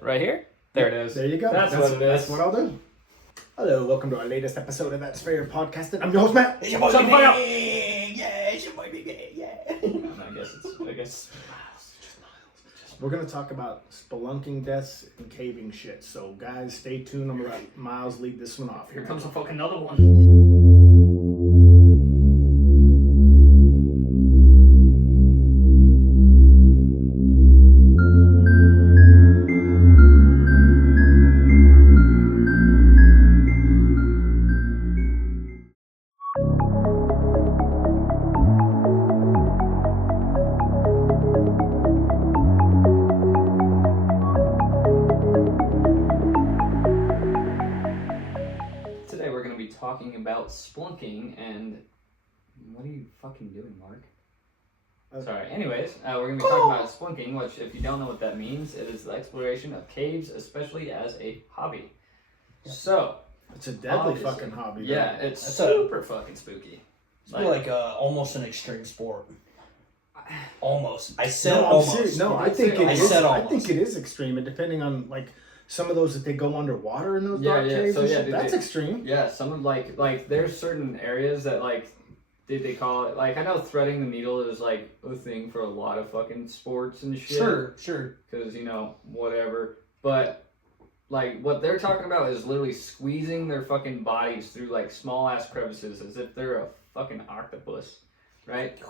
Right here? There it is. There you go. That's what it is. That's what I'll do. Hello, welcome to our latest episode of That's Fair Podcasting. I'm your host, Matt. It's your boy, Shut the fuck up. Yeah, it's your boy, yeah. I guess. We're going to talk about spelunking deaths and caving shit. So, guys, stay tuned. I'm going to let Myles lead this one off. Here comes a fucking another one. Today we're going to be talking about spelunking and... What are you fucking doing, Mark? Sorry. Anyways, we're going to be talking about spelunking, which, if you don't know what that means, it is the exploration of caves, especially as a hobby. So... It's a deadly fucking hobby. Yeah, it's super fucking spooky. It's like almost an extreme sport. Almost. I said No, almost. serious. No, I think it is. I think it is extreme, and depending on like some of those that they go underwater in those dark caves, so, and shit, that's extreme. Yeah, some of like there's certain areas that like they call it, like, I know threading the needle is like a thing for a lot of fucking sports and shit. Sure. Because whatever, but. Like, what they're talking about is literally squeezing their fucking bodies through, like, small-ass crevices as if they're a fucking octopus, right?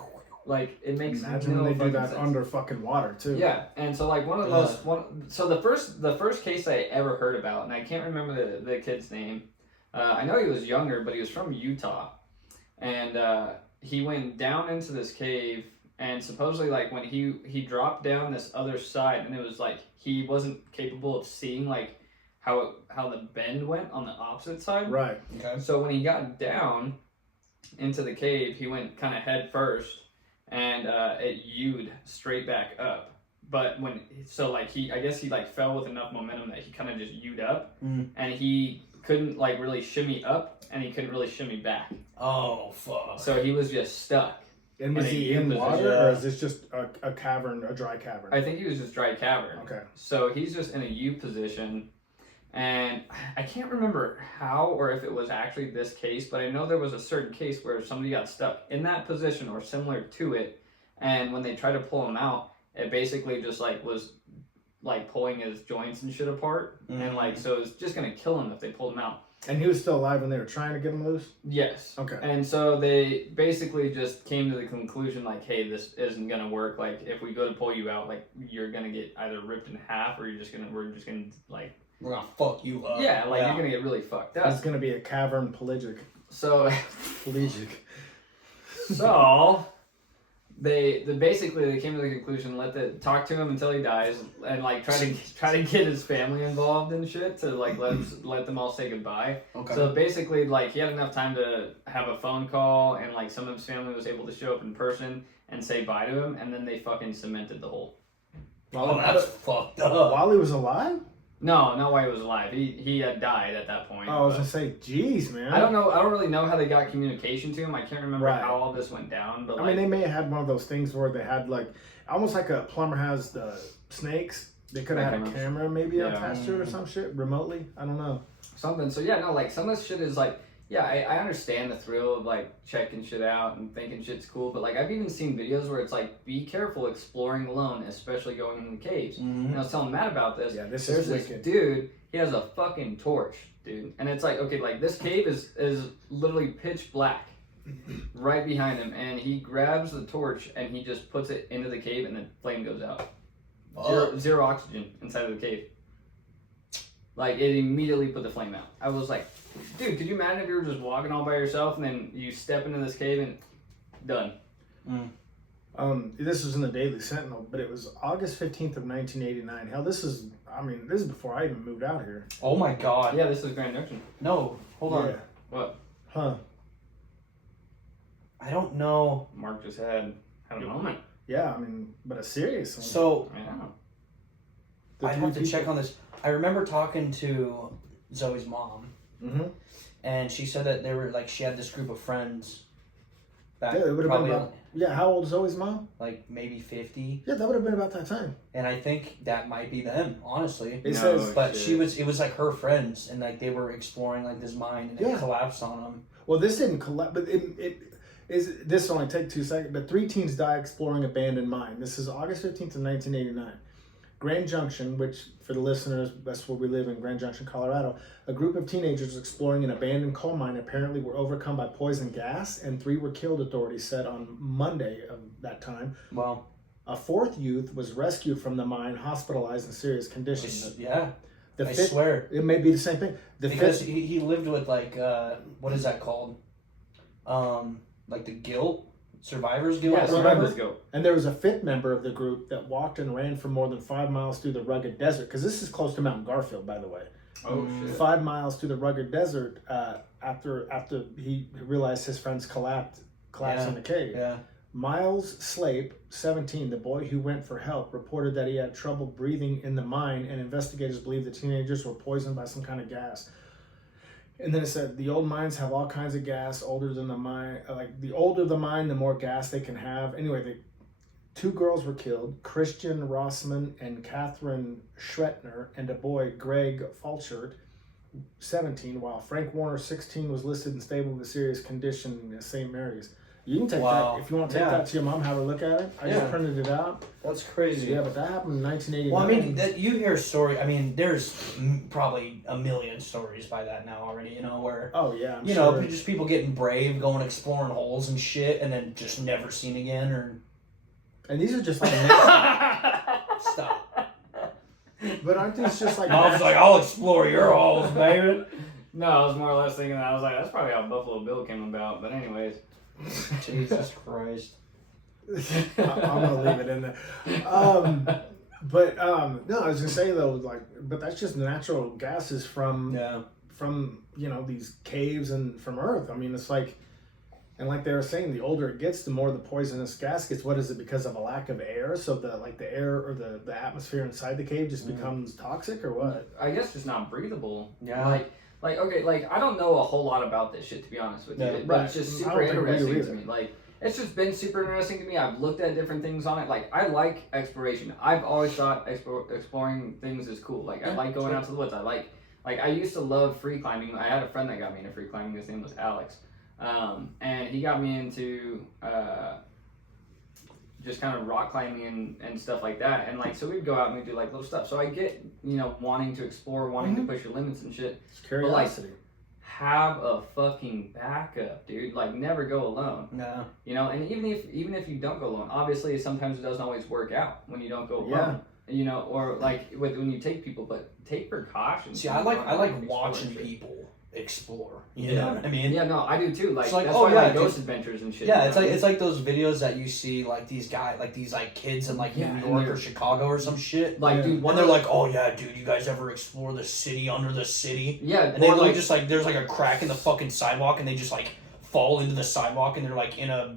Like, it makes Imagine when they do that under fucking water, too. Yeah, and so, like, so the first case I ever heard about, and I can't remember the kid's name, I know he was younger, but he was from Utah, and he went down into this cave, and supposedly, like, when he dropped down this other side, and it was, like, he wasn't capable of seeing, like, how the bend went on the opposite side. Right. Okay. So when he got down into the cave, he went kind of head first, and it U'd straight back up. But I guess he like fell with enough momentum that he kind of just U'd up, and he couldn't like really shimmy up, and he couldn't really shimmy back. Oh fuck. So he was just stuck. And was he in water, or is this just a cavern, a dry cavern? I think he was just dry cavern. Okay. So he's just in a U position. And I can't remember how or if it was actually this case, but I know there was a certain case where somebody got stuck in that position or similar to it, and when they tried to pull him out, it basically just like was like pulling his joints and shit apart, and like so it was just gonna kill him if they pulled him out. And he was still alive when they were trying to get him loose? Yes. Okay. And so they basically just came to the conclusion like, hey, this isn't gonna work. Like, if we go to pull you out, like you're gonna get either ripped in half, or we're just gonna like. We're gonna fuck you up. Yeah, like you're gonna get really fucked up. It's gonna be a cavern pelagic. So, so they basically came to the conclusion, talk to him until he dies, and like try to get his family involved and shit to like let them all say goodbye. Okay. So basically, like he had enough time to have a phone call, and like some of his family was able to show up in person and say bye to him, and then they fucking cemented the hole. Oh, that's fucked up. While he was alive? No, not while he was alive. He had died at that point. Oh, I was gonna say, geez, man. I don't know. I don't really know how they got communication to him. I can't remember how all this went down. But I mean, they may have had one of those things where they had like, almost like a plumber has the snakes. They could have had a camera maybe attached to it or some shit remotely. I don't know. Something. So yeah, no, like some of this shit is like, yeah, I understand the thrill of like checking shit out and thinking shit's cool, but like I've even seen videos where it's like, be careful exploring alone, especially going in the caves. And I was telling Matt about this. Yeah, there's this dude, he has a fucking torch, dude. And it's like, okay, like this cave is literally pitch black right behind him, and he grabs the torch and he just puts it into the cave, and the flame goes out. Zero oxygen inside of the cave. Like, it immediately put the flame out. I was like, dude, could you imagine if you were just walking all by yourself and then you step into this cave and done? This was in the Daily Sentinel, but it was August 15th of 1989. Hell, this is before I even moved out here. Oh my god. Yeah, this is Grand Junction. No, hold on. What? Huh. I don't know. Mark just had a moment. Yeah, I mean, but a serious one. So, yeah. I have to check on this. I remember talking to Zoe's mom, and she said that they were like, she had this group of friends Back Yeah, it would have been probably about. Yeah, how old is Zoe's mom? like maybe 50. Yeah, that would have been about that time. And I think that might be them, honestly. It says, but it was like her friends, and like they were exploring like this mine, and it collapsed on them. well, this didn't collapse, but this only take 2 seconds. But 3 teens die exploring abandoned mine. This is August 15th of 1989. Grand Junction, which for the listeners, that's where we live in Grand Junction, Colorado. A group of teenagers exploring an abandoned coal mine apparently were overcome by poison gas, and 3 were killed, authorities said on Monday of that time. Wow. A 4th youth was rescued from the mine, hospitalized in serious condition. I swear. It may be the same thing. Because he lived with like, what is that called? Like the guilt? Survivor's Guilt? Yeah, Survivor's Guilt. And there was a 5th member of the group that walked and ran for more than 5 miles through the rugged desert. Because this is close to Mount Garfield, by the way. Oh, shit. 5 miles through the rugged desert after he realized his friends collapsed in the cave. Yeah. Myles Slape, 17, the boy who went for help, reported that he had trouble breathing in the mine, and investigators believe the teenagers were poisoned by some kind of gas. And then it said, the old mines have all kinds of gas, older than the mine. Like, the older the mine, the more gas they can have. Anyway, 2 girls were killed, Christian Rossman and Catherine Schretner, and a boy, Greg Falchert, 17, while Frank Warner, 16, was listed in stable but serious condition in St. Mary's. You can take that, if you want to take that to your mom, have a look at it. I just printed it out. That's crazy. Yeah, but that happened in 1989. Well, I mean, you hear story. I mean, there's probably a million stories by that now already. You know where? Oh yeah, I'm you sure. know, just people getting brave, going exploring holes and shit, and then just never seen again. Or and these are just like stop. But aren't these just like? I was like, I'll explore your holes, baby. No, I was more or less thinking that. I was like, that's probably how Buffalo Bill came about. But anyways. Jesus Christ. I'm gonna leave it in there. No, I was gonna say though, like, but that's just natural gases from you know, these caves and from Earth. I mean, it's like, and like they were saying, the older it gets, the more the poisonous gas gets. What is it? Because of a lack of air? So the air or the atmosphere inside the cave just becomes toxic, or what? I guess it's not breathable. Yeah. Like, okay, like, I don't know a whole lot about this shit, to be honest with you. But it's just super interesting to me. Like, it's just been super interesting to me. I've looked at different things on it. Like, I like exploration. I've always thought exploring things is cool. Like, I like going out to the woods. I used to love free climbing. I had a friend that got me into free climbing. His name was Alex. And he got me into just kind of rock climbing and stuff like that. And like, so we'd go out and we'd do like little stuff. So I get, you know, wanting to explore, wanting to push your limits and shit. It's curiosity. But like, have a fucking backup, dude. Like, never go alone. No. You know, and even if you don't go alone, obviously sometimes it doesn't always work out when you don't go alone. You know, or like when you take people, but take precautions. See, I like watching people explore. You know what I mean? Yeah, no, I do too. Like, like, that's why I like ghost adventures and shit. Yeah, it's like those videos that you see, like these kids in like New York or Chicago or some shit. Like, dude, and they're like, oh yeah, dude, you guys ever explore the city under the city? Yeah, and they like just like there's like a crack in the fucking sidewalk, and they just like fall into the sidewalk, and they're like in a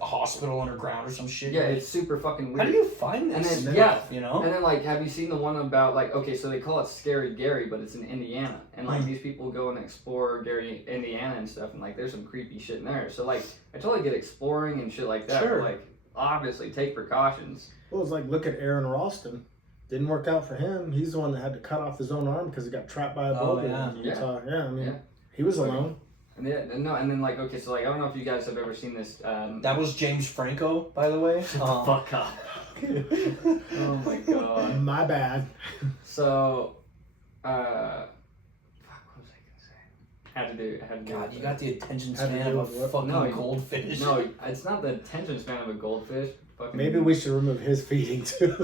hospital underground or some shit. Yeah, it's super fucking weird. How do you find this? And then, you know. And then like, have you seen the one about like, okay, so they call it Scary Gary, but it's in Indiana, and like these people go and explore Gary, Indiana and stuff, and like there's some creepy shit in there. So like, I totally get exploring and shit like that. Sure. But, like, obviously take precautions. Well, it's like, look at Aaron Ralston. Didn't work out for him. He's the one that had to cut off his own arm because he got trapped by a boulder in Utah. Yeah, I mean, he was alone. And then like, okay, so like, I don't know if you guys have ever seen this. That was James Franco, by the way. Fuck up. Oh my god. My bad. So, fuck, what was I gonna say? Had to do. God, you got the attention span of a fucking goldfish. No, it's not the attention span of a goldfish. Fucking maybe we should remove his feeding too.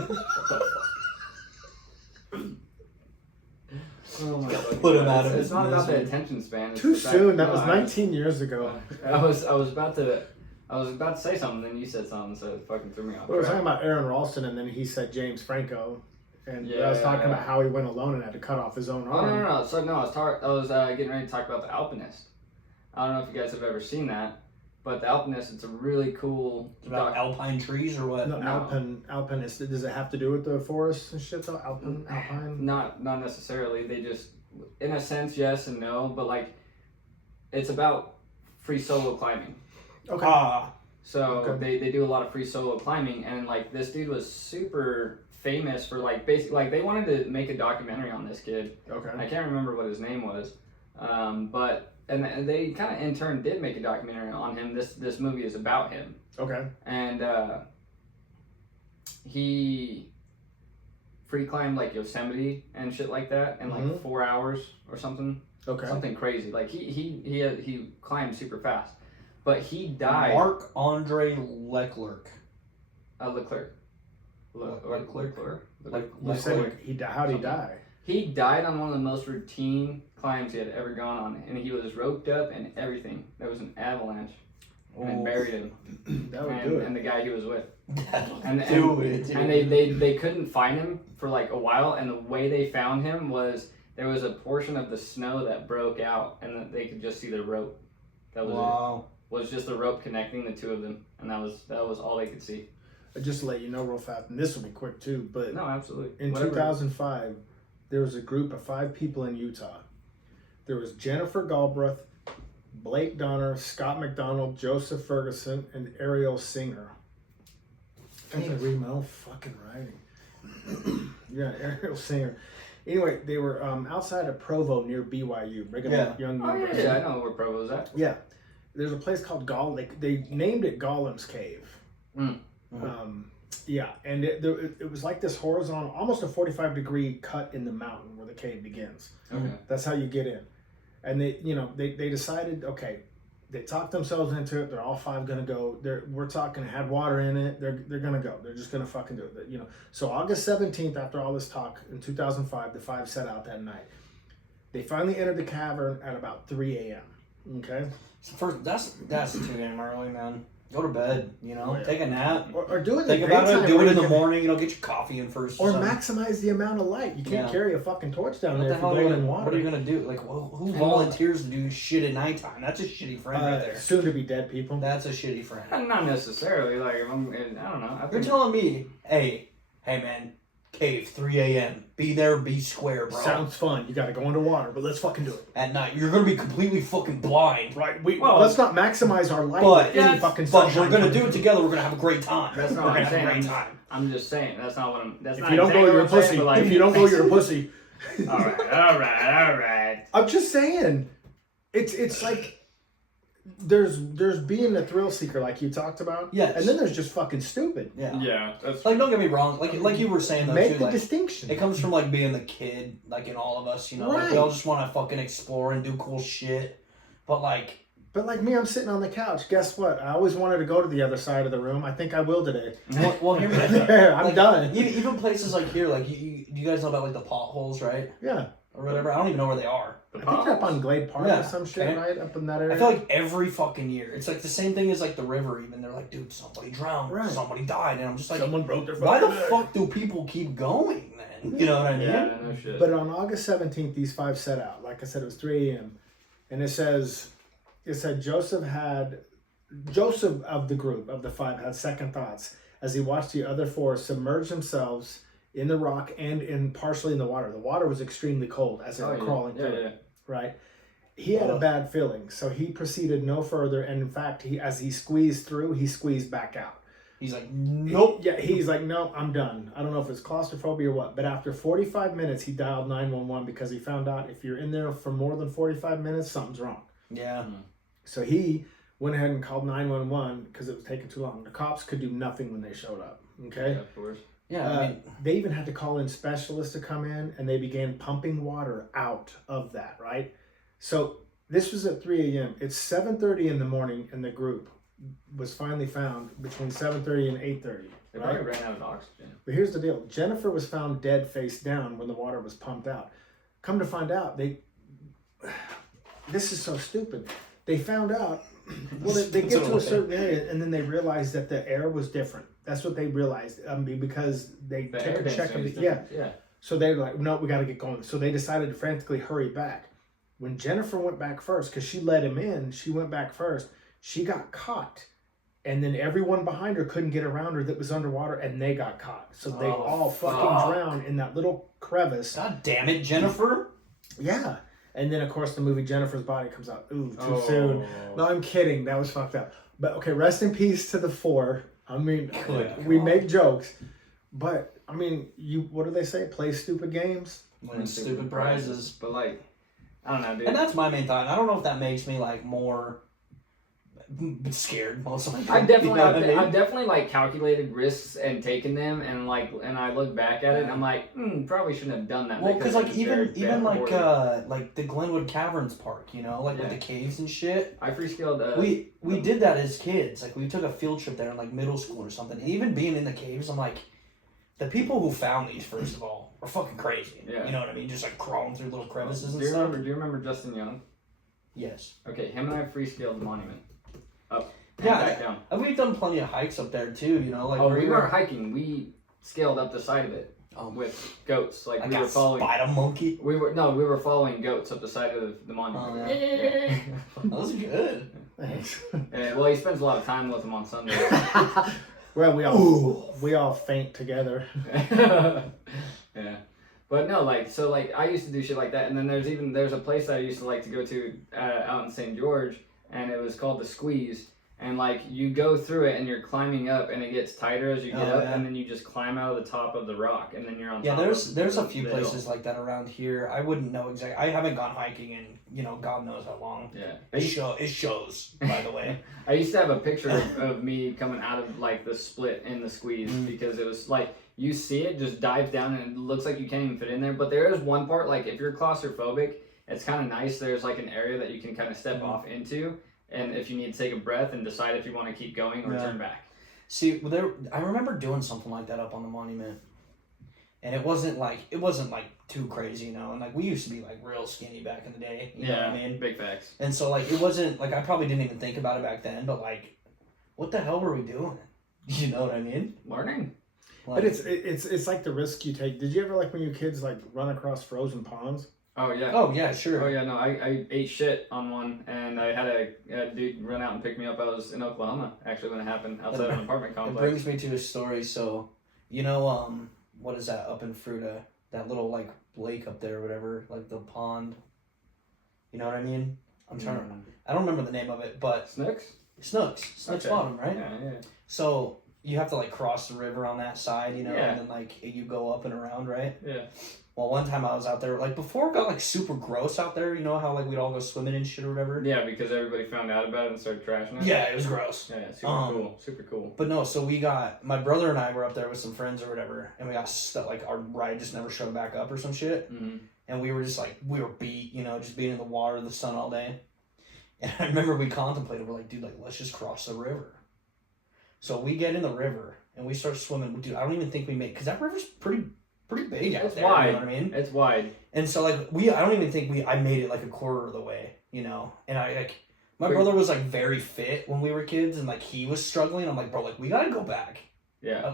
Oh my god. Put him out of his It's not about the misery. attention span. Too soon. That was 19 years ago. I was about to say something, then you said something, so it fucking threw me off. We were talking about Aaron Ralston, and then he said James Franco, and I was talking about how he went alone and had to cut off his own arm. No. So no, I was getting ready to talk about The Alpinist. I don't know if you guys have ever seen that, but The Alpinist, it's a really cool. It's about alpine trees or what? No, alpinist. Does it have to do with the forest and shit though? Alpine. Not necessarily. They just, in a sense, yes and no, but like, it's about free solo climbing. Okay. So they do a lot of free solo climbing, and like this dude was super famous for like basically like they wanted to make a documentary on this kid. Okay. I can't remember what his name was, but they kind of in turn did make a documentary on him. This movie is about him. Okay. And he free climbed like Yosemite and shit like that in like 4 hours or something. Okay. Something crazy. Like he climbed super fast, but he died. Marc-Andre Leclerc. Leclerc. You said how'd he die? He died on one of the most routine climbs he had ever gone on, and he was roped up and everything. There was an avalanche, and buried him. That would do it. And the guy he was with. And they couldn't find him for like a while, and the way they found him was there was a portion of the snow that broke out, and they could just see the rope. That was it. Was just the rope connecting the two of them, and that was all they could see. Just to let you know real fast, and this will be quick too, but no, absolutely. In 2005, there was a group of 5 people in Utah. There was Jennifer Galbraith, Blake Donner, Scott McDonald, Joseph Ferguson, and Ariel Singer. I can't read my own fucking writing. Yeah, Ariel Singer. Anyway, they were outside of Provo near BYU, Brigham Young University. Yeah, I know where Provo's at. Yeah. There's a place called they named it Golem's Cave. Yeah, and it was like this horizontal, almost a 45-degree cut in the mountain where the cave begins. Okay. That's how you get in. And they decided, okay, they talked themselves into it. They're all 5 gonna go. We're talking had water in it. They're gonna go. They're just gonna fucking do it. So August 17th, after all this talk in 2005, the 5 set out that night. They finally entered the cavern at about 3 a.m. Okay. So first, that's too damn early, man. Go to bed, take a nap. Or do it. Think about it. Do it in the morning. Get your coffee in first. Or maximize the amount of light. You can't carry a fucking torch down there if you're going in water. What are you gonna do? Like, who volunteers to do shit at nighttime? That's a shitty friend right there. Soon to be dead people. That's a shitty friend. Not necessarily. Like, I don't know. You're telling me, hey, man, cave 3 a.m. Be there, be square, bro. Sounds fun. You gotta go into water, but let's fucking do it. At night, you're gonna be completely fucking blind. Right. Let's not maximize our light. But we're gonna do it together. We're gonna have a great time. That's not what I'm saying. I'm just saying. That's not what I'm. That's if not you don't go, you're a pussy. Like, if you don't go, you're a pussy. All right. I'm just saying. It's like there's being a thrill seeker like you talked about. Yes. And then there's just fucking stupid. Yeah. That's like, don't get me wrong. Like you were saying though, make too, the like, distinction. It comes from like being the kid, like in all of us, Right. Like we all just want to fucking explore and do cool shit. But like me, I'm sitting on the couch. Guess what? I always wanted to go to the other side of the room. I think I will today. Well, hear me. I'm done. Even places like here, like you guys know about like the potholes, right? Yeah. Or whatever. I don't even know where they are. I think they're up on Glade Park or some shit, right? Up in that area. I feel like every fucking year, it's like the same thing as like the river. Even they're like, dude, somebody drowned, somebody died, and I'm just like, someone broke their. Why the fuck do people keep going, man? You know what I mean? Yeah, no shit. But on August 17th, these 5 set out. Like I said, it was 3 a.m. And it said Joseph of the group of the 5 had second thoughts as he watched the other 4 submerge themselves in the rock and partially in the water. The water was extremely cold as they were crawling through it. Right? He had a bad feeling, so he proceeded no further. And in fact, as he squeezed through, he squeezed back out. He's like, nope. He's like, nope, I'm done. I don't know if it's claustrophobia or what, but after 45 minutes, he dialed 911 because he found out if you're in there for more than 45 minutes, something's wrong. Yeah. So he went ahead and called 911 because it was taking too long. The cops could do nothing when they showed up. Okay? Yeah, of course. Yeah, they even had to call in specialists to come in, and they began pumping water out of that, right? So this was at 3 a.m. It's 7:30 in the morning, and the group was finally found between 7:30 and 8:30. They probably ran out of oxygen. But here's the deal. Jennifer was found dead face down when the water was pumped out. Come to find out, this is so stupid. They found out, they get to a certain area, and then they realized that the air was different. That's what they realized because they took a check of it. Yeah. So they were like, no, we got to get going. So they decided to frantically hurry back. When Jennifer went back first, because she let him in, she went back first. She got caught. And then everyone behind her couldn't get around her that was underwater, and they got caught. So they all fucking drowned in that little crevice. God damn it, Jennifer. Yeah. And then, of course, the movie Jennifer's Body comes out. Ooh, too soon. No, I'm kidding. That was fucked up. But, okay, rest in peace to the 4. I mean, we make jokes. But, I mean, what do they say? Play stupid games? Win stupid prizes. But, like, I don't know, dude. And that's my main thought. I don't know if that makes me, like, more scared most of the time. I've definitely like calculated risks and taken them, and I look back at it and I'm like, probably shouldn't have done that. Well, because like even like the Glenwood Caverns Park, you know, like with the caves and shit. I free scaled. We did that as kids. Like we took a field trip there in like middle school or something. And even being in the caves, I'm like, the people who found these, first of all, are fucking crazy. Yeah. You know what I mean? Just like crawling through little crevices and do stuff. Do you remember Justin Young? Yes. Okay, him and I free scaled the monument. Up. Yeah, down. We've done plenty of hikes up there too, you know. Like we weren't hiking. We scaled up the side of it with goats. Like we were following. Spider monkey. We were following goats up the side of the monument. Oh, yeah. That was good. Thanks. Well, he spends a lot of time with them on Sundays. Well, we all faint together. Yeah. But no, I used to do shit like that, and then there's a place that I used to like to go to out in St. George, and it was called the Squeeze, and like you go through it and you're climbing up, and it gets tighter as you get up, and then you just climb out of the top of the rock, and then you're on. Yeah, top there's a few places like that around here. I wouldn't know exactly. I haven't gone hiking in God knows how long. Yeah, it shows. By the way, I used to have a picture of me coming out of like the split in the Squeeze because it was like. You see it just dives down and it looks like you can't even fit in there. But there is one part, like if you're claustrophobic, it's kind of nice. There's like an area that you can kind of step off into. And if you need to take a breath and decide if you want to keep going or turn back. See, I remember doing something like that up on the monument. And it wasn't like too crazy, you know. And like we used to be like real skinny back in the day. You know what I mean? Big facts. And so like it wasn't like I probably didn't even think about it back then. But like, what the hell were we doing? You know what I mean? Learning. But it's like the risk you take. Did you ever like when you kids like run across frozen ponds? Oh yeah. Oh yeah, sure. Oh yeah, no, I ate shit on one, and I had a dude run out and pick me up. I was in Oklahoma actually when it happened outside of an apartment complex. It brings me to a story. So, you know, what is that up in Fruta? That little like lake up there or whatever, like the pond. You know what I mean? I'm trying to. I don't remember the name of it, but Snooks Snooks Bottom, right? Yeah. So you have to like cross the river on that side, you know, and then like you go up and around, right? Yeah. Well, one time I was out there, like before it got like super gross out there, you know how like we'd all go swimming and shit or whatever? Yeah, because everybody found out about it and started trashing it. Yeah, it was gross. Yeah, super cool. But no, so my brother and I were up there with some friends or whatever, and we got stuck, like our ride just never showed back up or some shit. Mm-hmm. And we were just like, we were beat, you know, just being in the water, the sun all day. And I remember we contemplated, we're like, dude, like let's just cross the river. So we get in the river and we start swimming. Dude, I don't even think we made, because that river's pretty big out there. Wide. You know what I mean? It's wide. And so like I don't even think I made it like a quarter of the way, you know. And my brother was like very fit when we were kids, and like he was struggling. I'm like, bro, like we gotta go back. Yeah.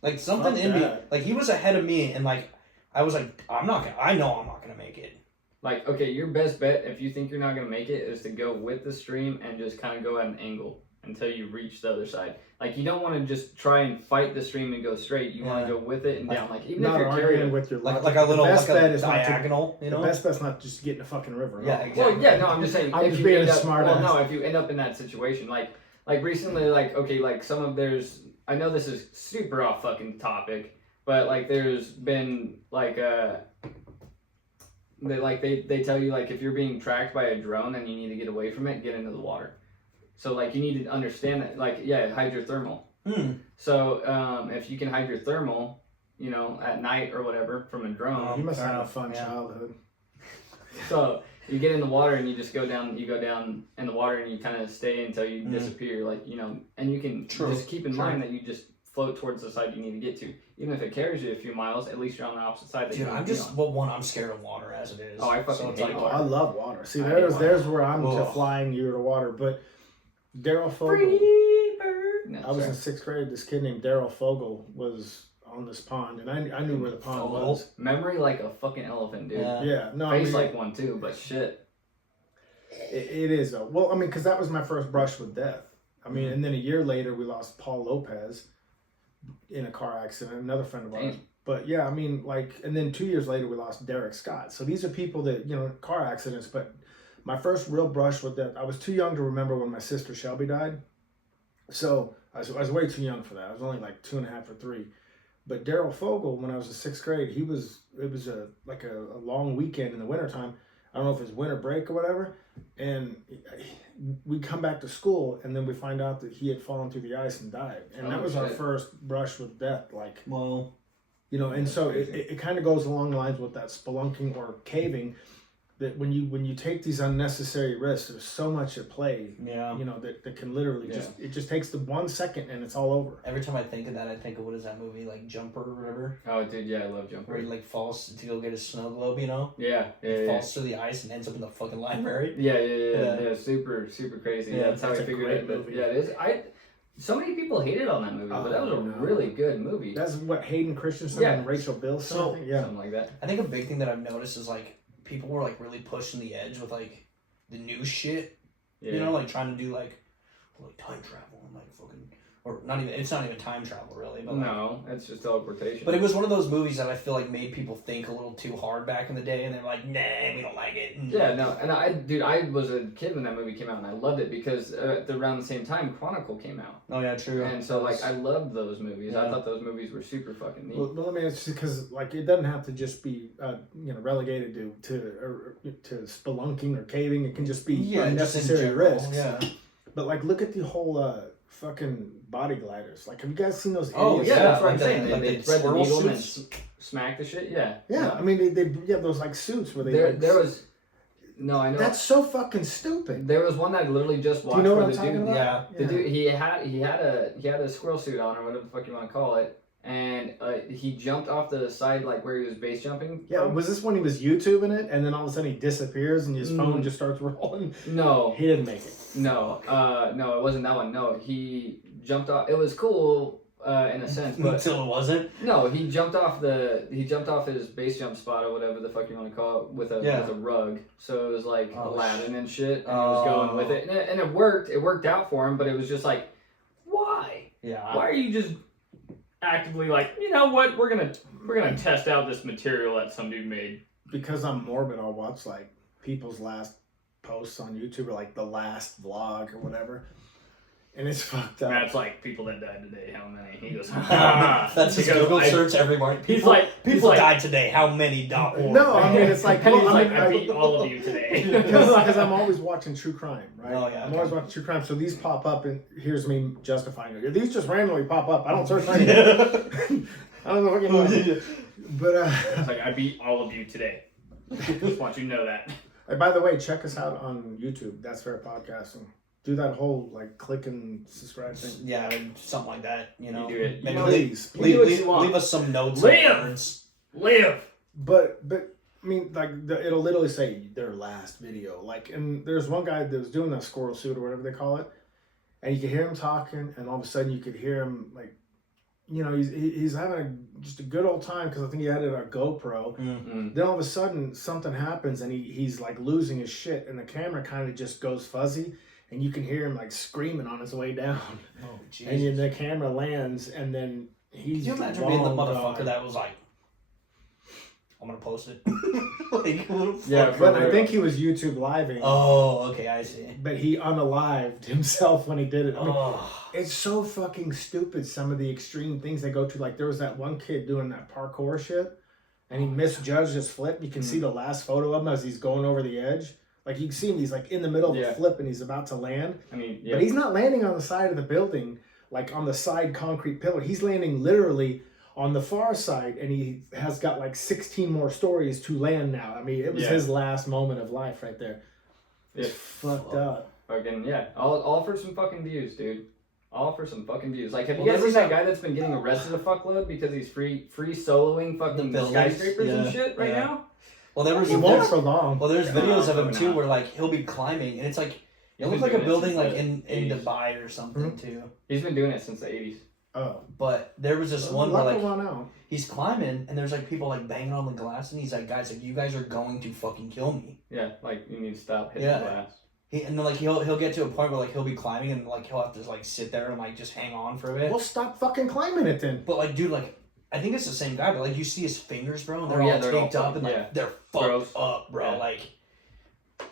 Like something in me, like he was ahead of me, and like I was like, I know I'm not gonna make it. Like, okay, your best bet if you think you're not gonna make it is to go with the stream and just kind of go at an angle until you reach the other side. Like, you don't want to just try and fight the stream and go straight. You want to go with it and down. Like, even if you're carrying with your like a little best bet is diagonal, you know. The best bet's not just get in a fucking river. Yeah, exactly. Well, yeah, no, I'm just saying. I'm just being a smart ass. No, if you end up in that situation, like recently, like okay, like I know this is super off fucking topic, but like there's been like they tell you like if you're being tracked by a drone and you need to get away from it, get into the water. So like you need to understand that, like hydrothermal. So if you can hydrothermal, you know, at night or whatever from a drone. You must have a fun childhood. So you get in the water and you just go down. You go down in the water and you kind of stay until you disappear. Like, you know, and you can just keep in mind that you just float towards the side you need to get to. Even if it carries you a few miles, at least you're on the opposite side. Dude, I'm scared of water as it is. Oh, I fucking hate water. I love water. See, there's where I'm to flying you to water. But Daryl Fogel. I was in 6th grade. This kid named Daryl Fogel was on this pond, and I knew where the pond was. Memory like a fucking elephant, dude. Yeah. No, face like one too, but shit. It is though. Well, I mean, because that was my first brush with death. I mean, and then a year later, we lost Paul Lopez in a car accident. Another friend of ours. But yeah, I mean, like, and then 2 years later, we lost Derek Scott. So these are people that, car accidents. But my first real brush with that, I was too young to remember when my sister Shelby died. So I was way too young for that. I was only like 2.5 or 3. But Daryl Fogel, when I was in 6th grade, it was a long weekend in the wintertime. I don't know if it's winter break or whatever. And we come back to school, and then we find out that he had fallen through the ice and died. And that was our first brush with death. Like, Well, and so it kind of goes along the lines with that spelunking or caving, that when you take these unnecessary risks, there's so much at play. Yeah. That can literally it just takes the 1 second and it's all over. Every time I think of that, I think of what is that movie, like Jumper or whatever? Oh, dude, yeah, I love Jumper. Where he like falls to go get his snow globe, Yeah, He falls through the ice and ends up in the fucking library. Yeah, super crazy. Yeah, That's how I that's a figured great it. But movie. yeah, it is. So many people hated on that movie, but that was a really good movie. That's what Hayden Christensen and Rachel Bilson. Something like that. I think a big thing that I've noticed is like people were like really pushing the edge with like the new shit. Yeah. Like trying to do like time travel and like fucking, or not even. It's not even time travel really, but no, it's just teleportation. But it was one of those movies that I feel like made people think a little too hard back in the day, and they're like, nah, we don't like it. Yeah, no, and I was a kid when that movie came out, and I loved it because around the same time Chronicle came out. Oh yeah, true. And so like I loved those movies. Yeah. I thought those movies were super fucking neat. Well, let me ask you, because like it doesn't have to just be relegated to spelunking or caving. It can just be unnecessary risks. Yeah. But like, look at the whole fucking body gliders. Like, have you guys seen those? Oh idiots? yeah, that's what I'm like saying. the- like They the thread the swirl needle and suits? smack the shit. Yeah. Yeah, I mean they have those like suits where they There was. No, I know. That's so fucking stupid. There was one that I literally just watched. Do you know what where I'm the talking dude, about? Yeah. The dude, he had a squirrel suit on, or whatever the fuck you want to call it, and he jumped off the side like where he was base jumping. Yeah, from. was this when he was YouTubing it, and then all of a sudden he disappears and his phone just starts rolling? No, He didn't make it. no, it wasn't that one. No, he jumped off. It was cool in a sense, but Until it wasn't. no, he jumped off his base jump spot or whatever the fuck you want to call it with a rug. So it was like Aladdin and shit, and he was going with it, and it worked. It worked out for him, but it was just like, why? Yeah. Why are you just actively like, you know what? We're gonna test out this material that some dude made. Because I'm morbid, I'll watch like people's last posts on YouTube or like the last vlog or whatever, and it's fucked up. That's like people that died today. How many? He goes, That's his because Google search every morning. He's People, like, people died today. How many? .org. No, I mean it's like, and he's well, like, I I mean, beat all of you today. because I'm always watching true crime, right? Oh, yeah, I'm okay. always watching true crime, so these pop up, and here's me justifying it. These just randomly pop up. I don't search for anything. I don't know what you know. But It's like, I beat all of you today. Just want you to know that. and by the way, check us out on YouTube. That's Fair Podcasting. Do that whole like click and subscribe thing. Yeah, something like that. You know. You do it. Maybe You Please, You do what you want. leave us some notes. Live! And words. Live. But I mean, like it'll literally say their last video. Like, and there's one guy that was doing a squirrel suit or whatever they call it, and you could hear him talking, and all of a sudden you could hear him like, he's having just a good old time because I think he had it on a GoPro. Mm-hmm. Then all of a sudden something happens and he's like losing his shit, and the camera kind of just goes fuzzy, and you can hear him like screaming on his way down. Oh, jeez. And then the camera lands, and then he's. Can you imagine being the long motherfucker gone. that was like, I'm gonna post it. Like, what the Yeah, fuck? But I think he was YouTube living. Oh, okay, I see. But he unalived himself when he did it. I mean, Oh, it's so fucking stupid, some of the extreme things they go to. Like, there was that one kid doing that parkour shit, and he misjudged his flip. You can see the last photo of him as he's going over the edge. Like, you can see him, he's like in the middle of a flip, and he's about to land. I mean, yeah. But he's not landing on the side of the building, like on the side concrete pillar. He's landing literally on the far side, and he has got like 16 more stories to land now. I mean, it was his last moment of life right there. It's fucked up. Fucking, yeah. All for some fucking views, dude. All for some fucking views. Like, have you Well, guys there seen was that guy that's been getting arrested a fuckload because he's free soloing fucking buildings, skyscrapers and yeah, shit right yeah. now? well, there was He won't for long. Well, there's videos of him probably too not. where like he'll be climbing, and it's like it He's looks been like a doing it building since like the in 80s. Dubai or something too. He's been doing it since the 80s. Oh. But there was this one where Luck like will run out. he's climbing, and there's like people like banging on the glass, and he's like, guys, like you guys are going to fucking kill me. Yeah, like, you need to stop hitting Yeah. the glass. And then like he'll get to a point where like he'll be climbing, and like he'll have to like sit there and like just hang on for a bit. Well, stop fucking climbing it then. But like, dude, like I think it's the same guy, but like you see his fingers, bro, and they're Oh, all they're taped all up and like yeah. they're fucked Gross. up, bro. Yeah. Like it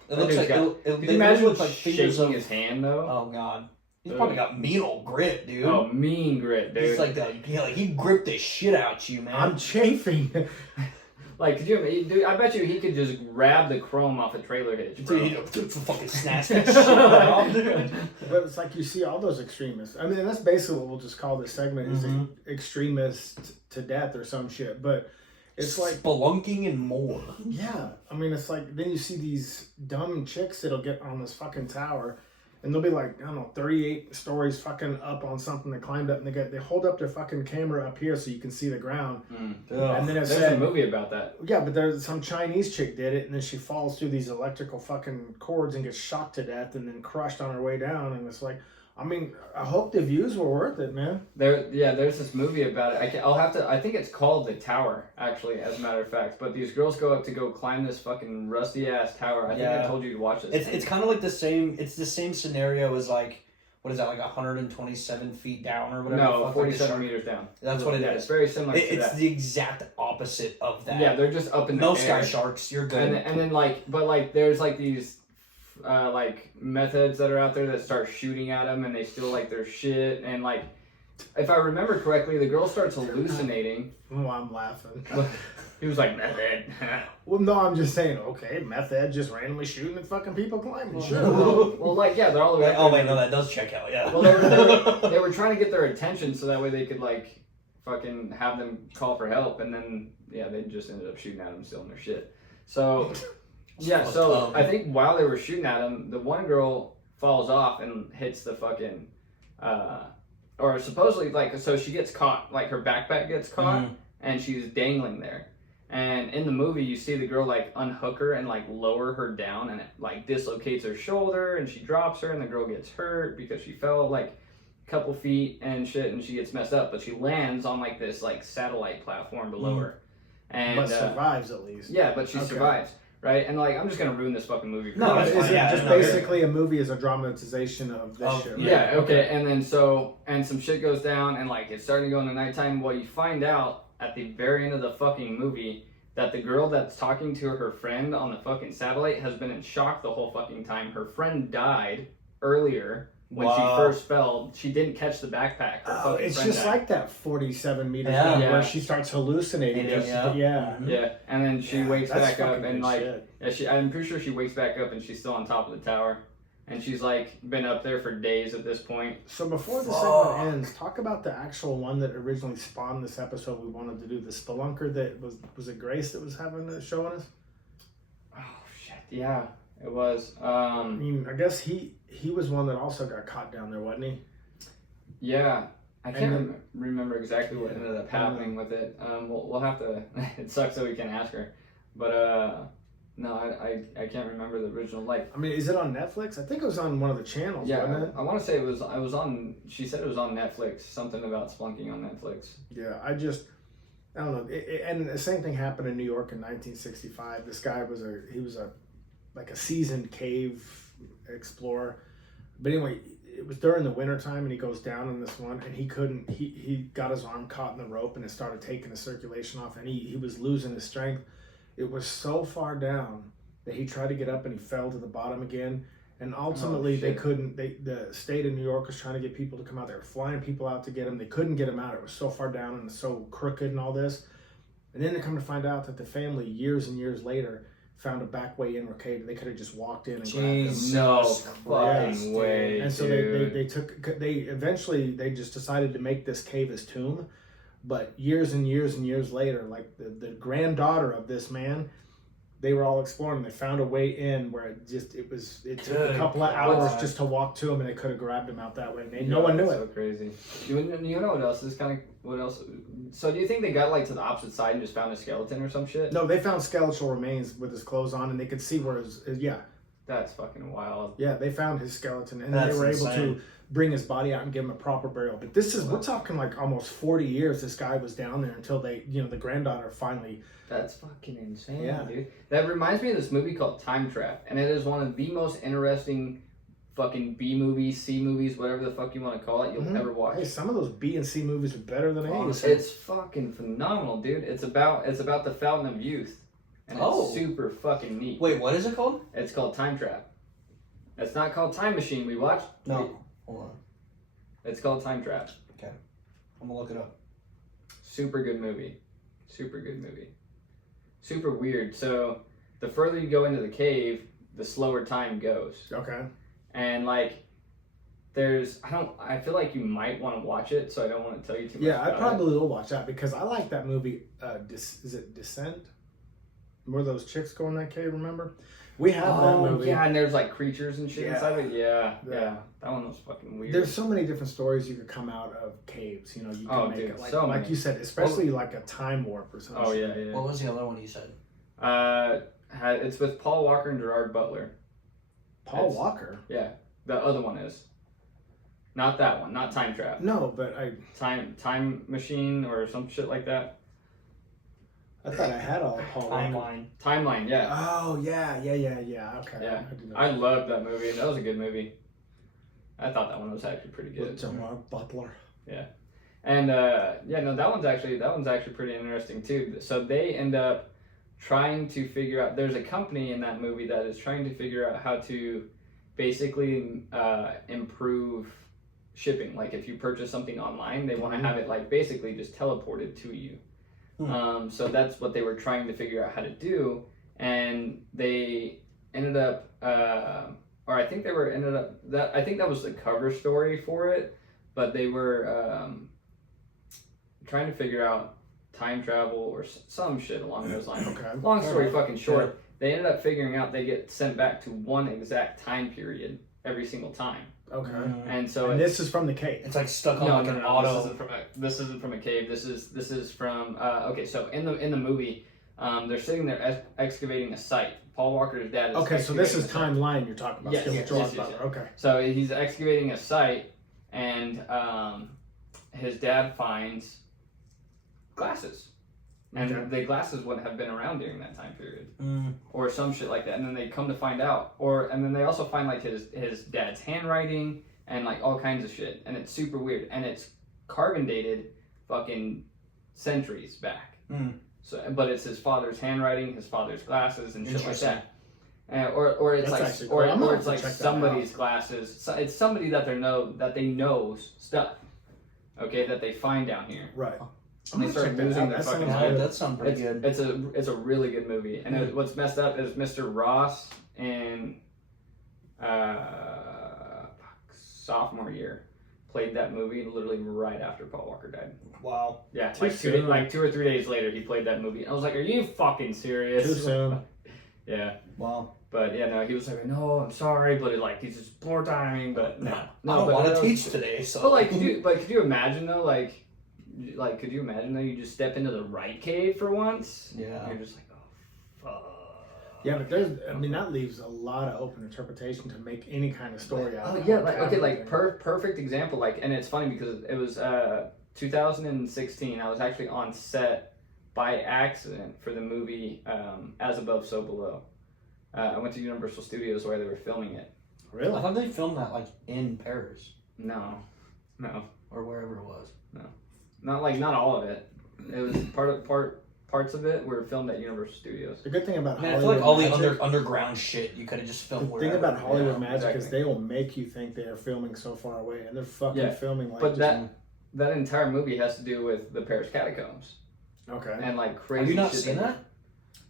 That looks dude's like got- it, Could they you imagine look like fingers shaking of. his hand though? Oh god, he's Ugh. probably got mean old grip, dude. Oh, mean grit, dude. He's like he gripped the shit out you, man. I'm chafing. Like, could you, dude? I bet you he could just grab the chrome off a trailer hitch, bro. Dude, he fucking snatched that shit right off, dude. But it's like you see all those extremists. I mean, that's basically what we'll just call this segment is extremist to death or some shit. But it's like spelunking and more. yeah. I mean, it's like then you see these dumb chicks that'll get on this fucking tower, and they'll be like, I don't know, 38 stories fucking up on something they climbed up, and they hold up their fucking camera up here so you can see the ground. And then it There's said, a movie about that. yeah, but there's some Chinese chick did it, and then she falls through these electrical fucking cords and gets shot to death, and then crushed on her way down. And it's like, I mean, I hope the views were worth it, man. There's this movie about it. I think it's called The Tower, actually, as a matter of fact. But these girls go up to go climb this fucking rusty ass tower. I think I told you to watch this. It's kind of like the same. It's the same scenario as like what is that, like 127 feet down or whatever? No, Fuck, 47 meters down. That's what it Yeah, is. it's very similar to It's that. the exact opposite of that. Yeah, they're just up in the no air. sky sharks. You're good. And then like, but like, there's like these like methods that are out there that start shooting at them, and they steal like their shit. And like, if I remember correctly, the girl starts hallucinating. Oh, I'm laughing. He was like, method. Well, no, I'm just saying, okay, meth head just randomly shooting at fucking people climbing. Sure. well, like, yeah, they're all the way. oh wait, no, that does check out. Yeah. Well, they were trying to get their attention so that way they could like fucking have them call for help, and then yeah, they just ended up shooting at them, stealing their shit. So yeah, so I think while they were shooting at him, the one girl falls off and hits the fucking or supposedly like, so she gets caught, like her backpack gets caught, and she's dangling there. And in the movie, you see the girl like unhook her and like lower her down, and it like dislocates her shoulder, and she drops her, and the girl gets hurt because she fell like a couple feet and shit, and she gets messed up. But she lands on like this like satellite platform below her, and But survives at least. yeah, but she survives, right? And like, I'm just gonna ruin this fucking movie. For No, you. that's Is fine. it Yeah, just no, basically a movie is a dramatization of this shit? Right? Yeah, okay, and then and some shit goes down, and like it's starting to go into nighttime. Well, you find out at the very end of the fucking movie that the girl that's talking to her friend on the fucking satellite has been in shock the whole fucking time. Her friend died earlier when she first fell. She didn't catch the backpack. Her fucking It's friend just died. like that 47 meter Yeah. thing Yeah. where she starts hallucinating. Yeah. Yeah, and then she wakes That's back up fucking and good like shit. I'm pretty sure she wakes back up and she's still on top of the tower, and she's like been up there for days at this point. So before the segment ends, talk about the actual one that originally spawned this episode we wanted to do, the spelunker that was it Grace that was having showing us? Oh shit, yeah, it was. I mean, I guess he was one that also got caught down there, wasn't he? Yeah, I can't then- remember exactly what ended up happening with it. We'll have to. It sucks that we can't ask her, but no, I can't remember the original. Like, I mean, is it on Netflix? I think it was on one of the channels, yeah, wasn't it? I want to say it was. I was on. She said it was on Netflix. Something about Spelunking on Netflix. Yeah, I don't know. And the same thing happened in New York in 1965. This guy was like a seasoned cave explorer. But anyway, it was during the wintertime, and he goes down in this one, and he got his arm caught in the rope, and it started taking his circulation off, and he was losing his strength. It was so far down that he tried to get up, and he fell to the bottom again. And ultimately, they couldn't. The state of New York was trying to get people to come out. They were flying people out to get him. They couldn't get him out. It was so far down and so crooked and all this. And then they come to find out that the family, years and years later, found a back way in where they could have just walked in and grabbed him. No Christ, fucking way. And so dude. they eventually just decided to make this cave his tomb. But years and years and years later, like the granddaughter of this man, they were all exploring. They found a way in where it took a couple of hours just to walk to him, and they could have grabbed him out that way. No one knew it. So crazy. You know what else is kind of what else? So do you think they got like to the opposite side and just found a skeleton or some shit? No, they found skeletal remains with his clothes on, and they could see where yeah. That's fucking wild. Yeah, they found his skeleton, and That's they were able insane. to bring his body out and give him a proper burial. But we're talking like almost 40 years this guy was down there until the granddaughter finally. That's fucking insane, Yeah. dude. That reminds me of this movie called Time Trap, and it is one of the most interesting fucking B movies, C movies, whatever the fuck you want to call it, you'll ever watch. Hey, some of those B and C movies are better than A. It's fucking phenomenal, dude. It's about the fountain of youth, and it's super fucking neat. Wait, what is it called? It's called Time Trap. It's not called Time Machine. We watched. No, hold on. It's called Time Trap. Okay, I'm gonna look it up. Super good movie. Super good movie. Super weird. So the further you go into the cave, the slower time goes. Okay. And like, I feel like you might want to watch it, so I don't want to tell you too much. Yeah, I about probably will watch that because I like that movie. Is it Descent? Where those chicks go in that cave? Remember? We have that movie. Yeah, and there's like creatures and shit Yeah. inside of it. Yeah. That one was fucking weird. There's so many different stories you could come out of caves. You know, you can make dude, it like, so like many. you said, especially like a time warp or something. Oh yeah. What was the other one you said? It's with Paul Walker and Gerard Butler. Paul Walker. Yeah, the other one is. Not that one. Not Time Trap. No, but Time Machine or some shit like that. I thought I had all Paul Walker. Timeline. Yeah. Oh yeah. Okay. Yeah. I do know. I loved that movie. That was a good movie. I thought that one was actually pretty good. With Gerard Butler. Yeah. And that one's actually pretty interesting too. So they end up trying to figure out, there's a company in that movie that is trying to figure out how to basically improve shipping. Like if you purchase something online, they want to have it like basically just teleported to you. So that's what they were trying to figure out how to do, and they ended up I think that was the cover story for it, but they were trying to figure out time travel or some shit along those lines. Okay. Long story fucking short, they ended up figuring out they get sent back to one exact time period every single time. Okay. And so this is from the cave. It's like stuck on an auto. This isn't from a cave. This is from okay. So in the movie, they're sitting there excavating a site. Paul Walker's dad is okay. So this is excavating a site. timeline you're talking about. Yes. Okay. So he's excavating a site, and his dad finds glasses. And the glasses wouldn't have been around during that time period, or some shit like that. And then they come to find out, and then they also find like his dad's handwriting and like all kinds of shit, and it's super weird. And it's carbon dated, fucking centuries back. So, but it's his father's handwriting, his father's glasses, and shit like that. Or it's That's like, cool. or it's like somebody's glasses. So it's somebody that they know stuff. Okay, that they find down here. Right. And they start losing their fucking mind. That sounds pretty good. It's a really good movie, and what's messed up is Mr. Ross in sophomore year played that movie literally right after Paul Walker died. Wow. Yeah, like 2 or 3 days later he played that movie. I was like, "Are you fucking serious?" Too soon. Yeah. Wow. But yeah, no, he was like, "No, I'm sorry," but he's just poor timing. But no, I don't want to teach today. So. But could you imagine though, could you imagine though, you just step into the right cave for once? Yeah. And you're just like, oh, fuck. Yeah, but that leaves a lot of open interpretation to make any kind of story out of it. Oh yeah, perfect example. And it's funny because it was 2016. I was actually on set by accident for the movie As Above, So Below. I went to Universal Studios where they were filming it. Really? I thought they filmed that in Paris. No. Or wherever it was. No. Not all of it. It was parts of it were filmed at Universal Studios. The good thing about I Hollywood feel like all Magic, the underground shit you could have just filmed. the thing about Hollywood Magic exactly. is they will make you think they are filming so far away, and they're fucking filming like. But that entire movie has to do with the Paris catacombs. Okay. And crazy. Have you not shit seen that?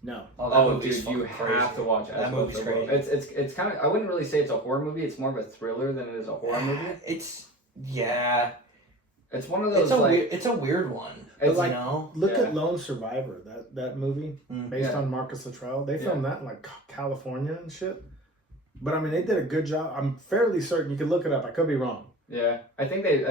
No. Oh, dude, you have to watch it. That movie's great. It's kind of. I wouldn't really say it's a horror movie. It's more of a thriller than it is a horror movie. It's one of those. It's a weird one. It's look Yeah. at Lone Survivor, that movie based on Marcus Luttrell. They filmed that in California and shit. But I mean, they did a good job. I'm fairly certain. You can look it up. I could be wrong. Yeah, I think they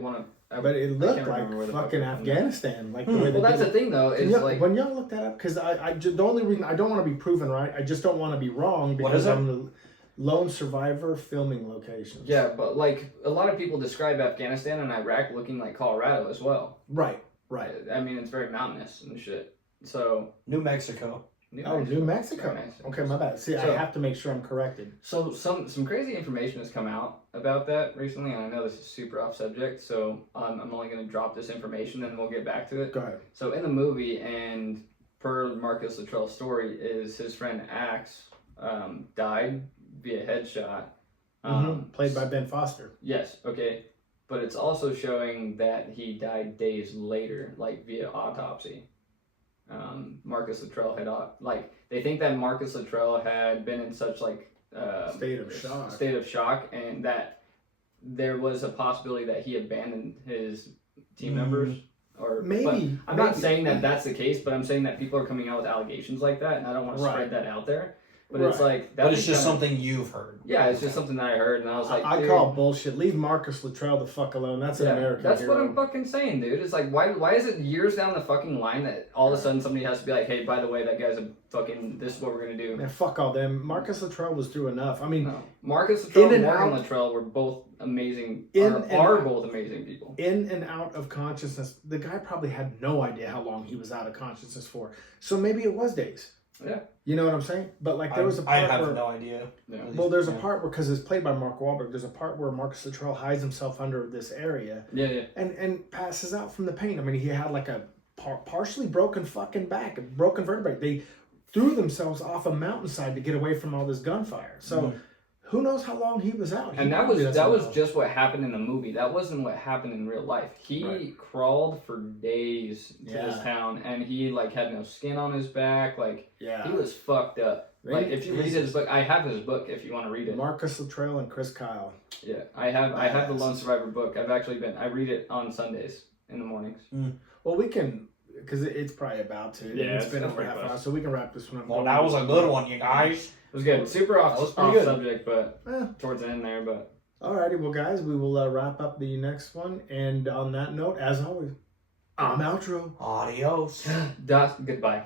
want to. But it looked like fucking Afghanistan, like the way they Well, that's did the thing, though. Is when y'all look that up, because the only reason I don't want to be proven right, I just don't want to be wrong because What is it? I'm the Lone Survivor filming locations. Yeah, but a lot of people describe Afghanistan and Iraq looking like Colorado as well. Right. I mean, it's very mountainous and shit. So New Mexico. New Mexico. Okay, my bad. See, So- I have to make sure I'm corrected. So some crazy information has come out about that recently, and I know this is super off subject, so I'm only going to drop this information, and we'll get back to it. Go ahead. So in the movie, and per Marcus Luttrell's story, is his friend Axe died via headshot. Played by Ben Foster. Yes, okay. But it's also showing that he died days later, like via autopsy. Marcus Luttrell had they think that Marcus Luttrell had been in such State of shock, and that there was a possibility that he abandoned his team members. Or Maybe. I'm not saying that that's the case, but I'm saying that people are coming out with allegations like that, and I don't want to spread that out there. But it's like but it's just something you've heard. Yeah, it's just something that I heard, and I was like, I call bullshit. Leave Marcus Luttrell the fuck alone. That's an American That's hero. what I'm fucking saying, dude. It's like, why is it years down the fucking line that all of a sudden somebody has to be like, hey, by the way, that guy's a fucking, this is what we're gonna do. Man, fuck all them. Marcus Luttrell was through enough. I mean, Marcus Luttrell in and and Morgan out- Luttrell were both amazing. Are Both amazing people. in and out of consciousness. The guy probably had no idea how long he was out of consciousness for. So maybe it was days. Yeah. You know what I'm saying? But like there was a part I have where, no idea. Yeah. well, there's a part where, because it's played by Mark Wahlberg, there's a part where Marcus Luttrell hides himself under this area Yeah. and passes out from the pain. I mean, he had like a partially broken fucking back, a broken vertebrae. They threw themselves off a mountainside to get away from all this gunfire. So who knows how long he was out? And that was just what happened in the movie. That wasn't what happened in real life. He crawled for days to his town, and he had no skin on his back. He was fucked up. If you read his book, I have his book if you want to read it. Marcus Luttrell and Chris Kyle. Yeah, I have the Lone Survivor book. I read it on Sundays in the mornings. Well, we can, because it's probably about to. Yeah, it's been over half an hour, so we can wrap this one up. Well, that was a good one, you guys. It was good. Super off good. subject, but towards the end there. But alrighty, well, guys, we will wrap up the next one. And on that note, as always, I'm outro. Adios. Goodbye.